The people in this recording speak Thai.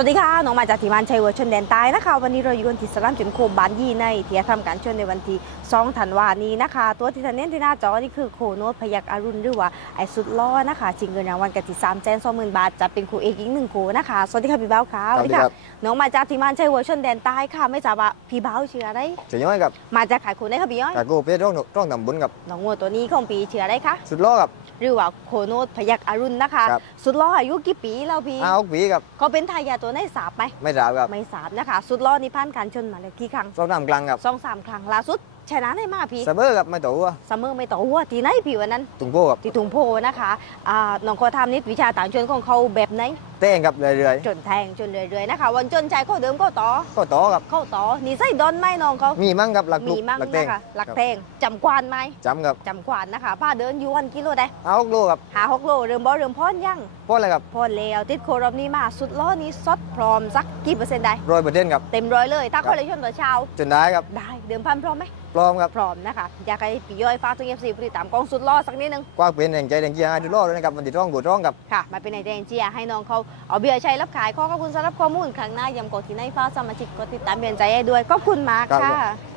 สวัสดีค่ะน้องมาจากทีมงานชัยเวอร์ชนแดนใต้นะคะ วันนี้เราอยู่กันที่สนามจุนโคมบานยี่ในที่จะทำการชนในวันที่2ธันวานี้นะคะ ตัวที่ท่านเน้นที่หน้าจอนี่คือโคโนตพยักอรุณหรือว่าไอสุดล้อนะคะชิงเงินรางวัลกันที่สามแสนสองหมื่นบาทจะเป็นครูเอกอีกหนึ่งครูนะคะสวัสดีค่ะพี่เบ้าค่ะสวัสดีครับน้องมาจากทีมงานชัยเวอร์ชนแดนใต้ค่ะไม่ทราบว่าพี่เบ้าชื่ออะไรเสียย้อยกับมาจากขายโคได้ค่ะพี่ย้อยกากูเพชรร่องร่องตำบุญกับน้องงัวตัวนี้ของปีชื่ออะไรคะสุดล้อกับหรือว่าโคโนตพยักอรุณนะคะครับสุดล้ออายุกี่ปีแล้วพี่อ้าวปีกับเขาเป็นทายาทตัวในสาบไหมไม่สาวกับไม่ทราบนะคะ สุดล้อนี่ผ่านการชนมาแล้วกี่ครั้งสองน้ำกลางกับสองสามครั้งล่าสุด ชนะได้มาพี่เสมอกับไม่ตัวซัมเมอร์ไม่ต่อหัวที่ไหนพี่วันนั้นตุงโพกับที่ถุงโพนะคะอ่าน้องโคทำนิดวิชาต่างชนของเขาแบบไหนเต้งกับเรื่อยจนแทงจนเรื่อยๆนะคะวันจนใจเขาเดิมก็ต่อๆก็ต่อกับเข้าต่อนี่ใส่ดอนไหมน้องเขามีมั่งกับหลักมีลุกมั่งหลักเต้งนะคะหลักครับแทงจำควานไหมจำกับจำควานนะคะผ้าเดินอยู่วันกิโลได้เอาโลกับหาหกโลเริ่มบ่เริ่มพ้อนยังเพราะอะไรกับพอแล้วติดโครอบนี้มาสุดล้อนี้สดพร้อมสักกี่เปอร์เซ็นต์ได้ร้อยเปอร์เซ็นต์กับเต็มร้อยเลยถ้าครับเขาเลยชนต่อเช้าจนได้กับได้เดิมพันพร้อมไหมปลอมกับ พร้อมนะคะ อยากให้พี่ย่อยฟ้ากทุกเอฟซีผู้ติดตามกองสุดล้อสักนิดนึง กว้างเป็นแห่งใจแห่งเกียร์ให้ดูล้อด้วยนะครับมันติดร่องบวดร่องกับ ค่ะ มาเป็นไอเดนเจียให้น้องเขาเอาเบียร์ใช้รับขายขอขอบคุณสำหรับข้อมูลครั้งหน้าย้ำกดที่ในฟ้าสมาชิกกดติดตามเบียนใจให้ด้วยขอบคุณมากครับ ค่ะ